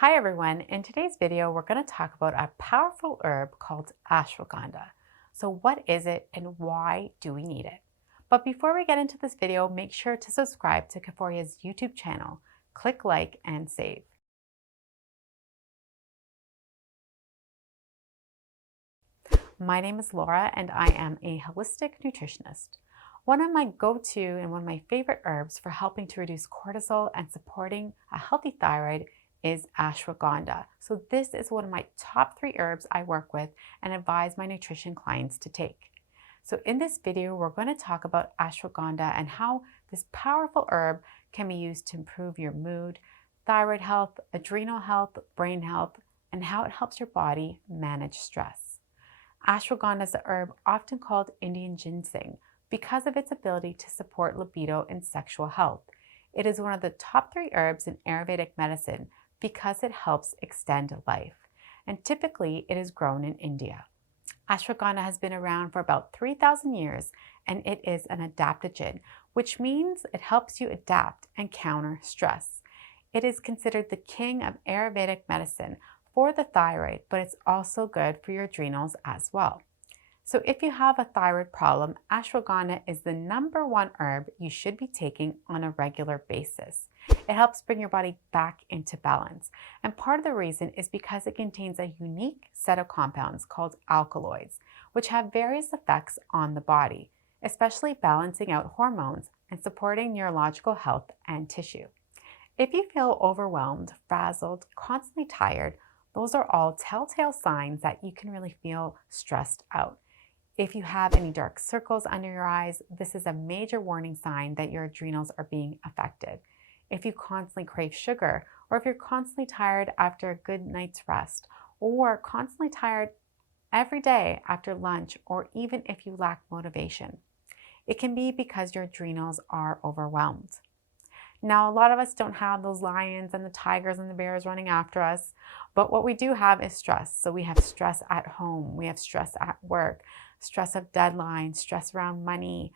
Hi everyone, in today's video we're going to talk about a powerful herb called ashwagandha. So what is it and why do we need it? But before we get into this video, make sure to subscribe to Keforia's YouTube channel, click like and save. My name is Laura and I am a holistic nutritionist. One of my go-to and one of my favorite herbs for helping to reduce cortisol and supporting a healthy thyroid is ashwagandha. So this is one of my top 3 herbs I work with and advise my nutrition clients to take. So in this video, we're going to talk about ashwagandha and how this powerful herb can be used to improve your mood, thyroid health, adrenal health, brain health, and how it helps your body manage stress. Ashwagandha is a herb often called Indian ginseng because of its ability to support libido and sexual health. It is one of the top 3 herbs in Ayurvedic medicine because it helps extend life, and typically it is grown in India. Ashwagandha has been around for about 3,000 years and it is an adaptogen, which means it helps you adapt and counter stress. It is considered the king of Ayurvedic medicine for the thyroid, but it's also good for your adrenals as well. So if you have a thyroid problem, ashwagandha is the #1 herb you should be taking on a regular basis. It helps bring your body back into balance. And part of the reason is because it contains a unique set of compounds called alkaloids, which have various effects on the body, especially balancing out hormones and supporting neurological health and tissue. If you feel overwhelmed, frazzled, constantly tired, those are all telltale signs that you can really feel stressed out. If you have any dark circles under your eyes, this is a major warning sign that your adrenals are being affected. If you constantly crave sugar, or if you're constantly tired after a good night's rest, or constantly tired every day after lunch, or even if you lack motivation, it can be because your adrenals are overwhelmed. Now, a lot of us don't have those lions and the tigers and the bears running after us, but what we do have is stress. So we have stress at home, we have stress at work, stress of deadlines, stress around money,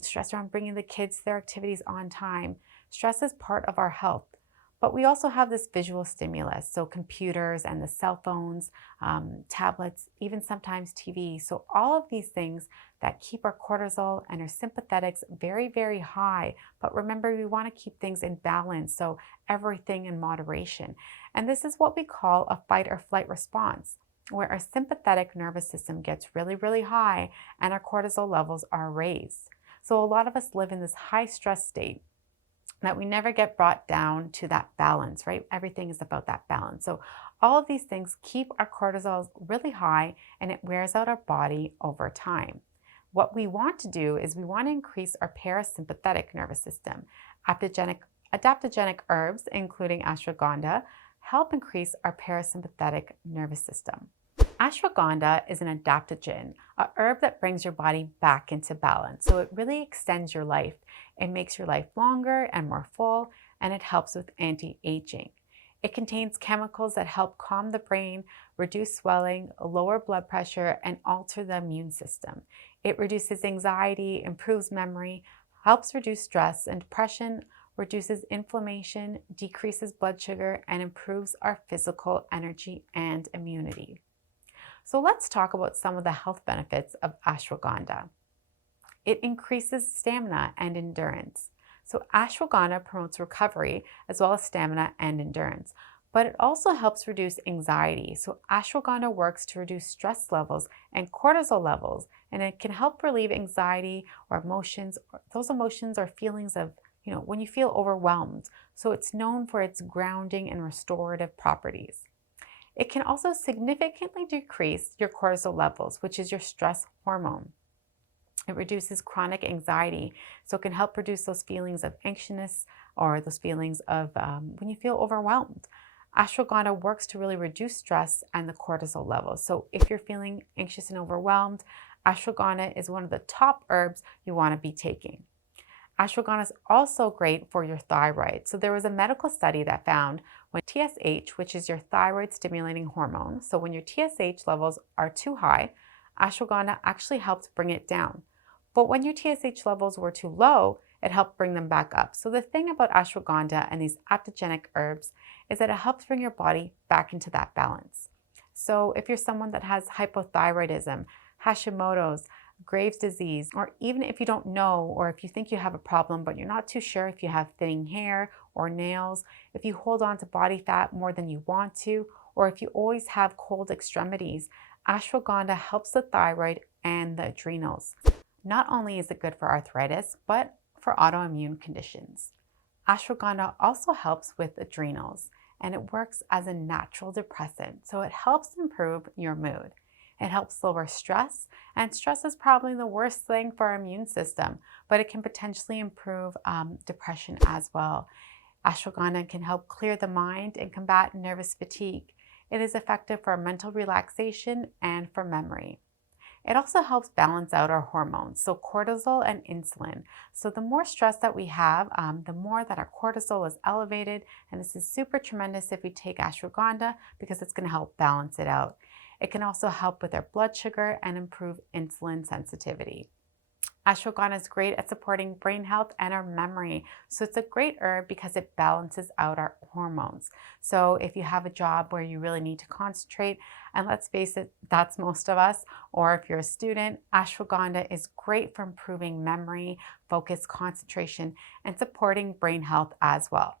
stress around bringing the kids to their activities on time. Stress is part of our health. But we also have this visual stimulus, so computers and the cell phones, tablets, even sometimes TV. So all of these things that keep our cortisol and our sympathetics very, very high. But remember, we want to keep things in balance, so everything in moderation. And this is what we call a fight or flight response, where our sympathetic nervous system gets really, really high and our cortisol levels are raised. So a lot of us live in this high stress state that we never get brought down to that balance, right? Everything is about that balance. So all of these things keep our cortisol really high and it wears out our body over time. What we want to do is we want to increase our parasympathetic nervous system. Adaptogenic herbs, including ashwagandha, help increase our parasympathetic nervous system. Ashwagandha is an adaptogen, a herb that brings your body back into balance. So it really extends your life. It makes your life longer and more full, and it helps with anti-aging. It contains chemicals that help calm the brain, reduce swelling, lower blood pressure, and alter the immune system. It reduces anxiety, improves memory, helps reduce stress and depression, reduces inflammation, decreases blood sugar, and improves our physical energy and immunity. So let's talk about some of the health benefits of ashwagandha. It increases stamina and endurance. So ashwagandha promotes recovery as well as stamina and endurance, but it also helps reduce anxiety. So ashwagandha works to reduce stress levels and cortisol levels, and it can help relieve anxiety or emotions. Those emotions or feelings of, when you feel overwhelmed. So it's known for its grounding and restorative properties. It can also significantly decrease your cortisol levels, which is your stress hormone. It reduces chronic anxiety, so it can help reduce those feelings of anxiousness or those feelings of when you feel overwhelmed. Ashwagandha works to really reduce stress and the cortisol levels. So if you're feeling anxious and overwhelmed, ashwagandha is one of the top herbs you want to be taking. Ashwagandha is also great for your thyroid. So there was a medical study that found when TSH, which is your thyroid stimulating hormone, so when your TSH levels are too high, ashwagandha actually helps bring it down. But when your TSH levels were too low, it helped bring them back up. So the thing about ashwagandha and these adaptogenic herbs is that it helps bring your body back into that balance. So if you're someone that has hypothyroidism, Hashimoto's, Graves' disease, or even if you don't know, or if you think you have a problem but you're not too sure if you have thinning hair or nails, if you hold on to body fat more than you want to, or if you always have cold extremities, ashwagandha helps the thyroid and the adrenals. Not only is it good for arthritis, but for autoimmune conditions. Ashwagandha also helps with adrenals, and it works as a natural depressant, so it helps improve your mood. It helps lower stress, and stress is probably the worst thing for our immune system, but it can potentially improve depression as well. Ashwagandha can help clear the mind and combat nervous fatigue. It is effective for mental relaxation and for memory. It also helps balance out our hormones, so cortisol and insulin. So the more stress that we have, the more that our cortisol is elevated, and this is super tremendous if we take ashwagandha because it's going to help balance it out. It can also help with our blood sugar and improve insulin sensitivity. Ashwagandha is great at supporting brain health and our memory. So it's a great herb because it balances out our hormones. So if you have a job where you really need to concentrate, and let's face it, that's most of us, or if you're a student, ashwagandha is great for improving memory, focus, concentration, and supporting brain health as well.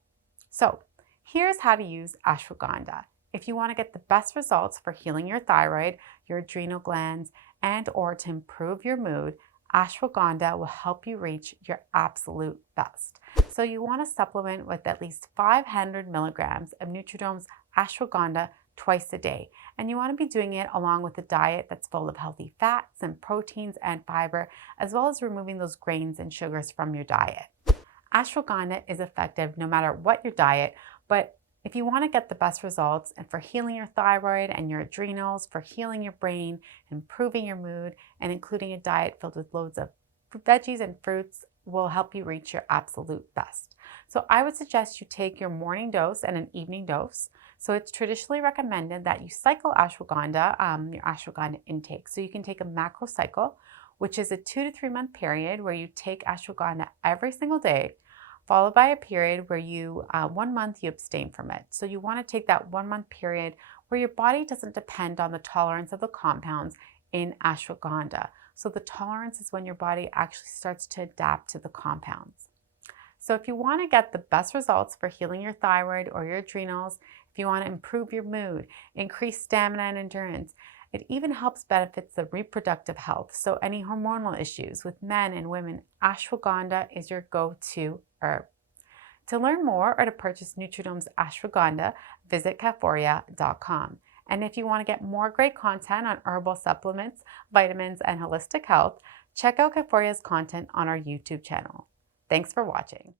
So here's how to use ashwagandha. If you want to get the best results for healing your thyroid, your adrenal glands, and or to improve your mood, ashwagandha will help you reach your absolute best. So you want to supplement with at least 500 milligrams of Nutridome's ashwagandha twice a day. And you want to be doing it along with a diet that's full of healthy fats and proteins and fiber, as well as removing those grains and sugars from your diet. Ashwagandha is effective no matter what your diet, but if you want to get the best results and for healing your thyroid and your adrenals, for healing your brain, improving your mood, and including a diet filled with loads of veggies and fruits will help you reach your absolute best. So I would suggest you take your morning dose and an evening dose. So it's traditionally recommended that you cycle ashwagandha, your ashwagandha intake. So you can take a macro cycle, which is a 2 to 3 month period where you take ashwagandha every single day, followed by a period where 1 month you abstain from it. So you want to take that 1 month period where your body doesn't depend on the tolerance of the compounds in ashwagandha. So the tolerance is when your body actually starts to adapt to the compounds. So if you want to get the best results for healing your thyroid or your adrenals, if you want to improve your mood, increase stamina and endurance, it even helps benefits the reproductive health. So any hormonal issues with men and women, ashwagandha is your go-to herb. To learn more or to purchase Nutridome's ashwagandha, visit Kaforia.com. And if you want to get more great content on herbal supplements, vitamins, and holistic health, check out Kaforia's content on our YouTube channel. Thanks for watching.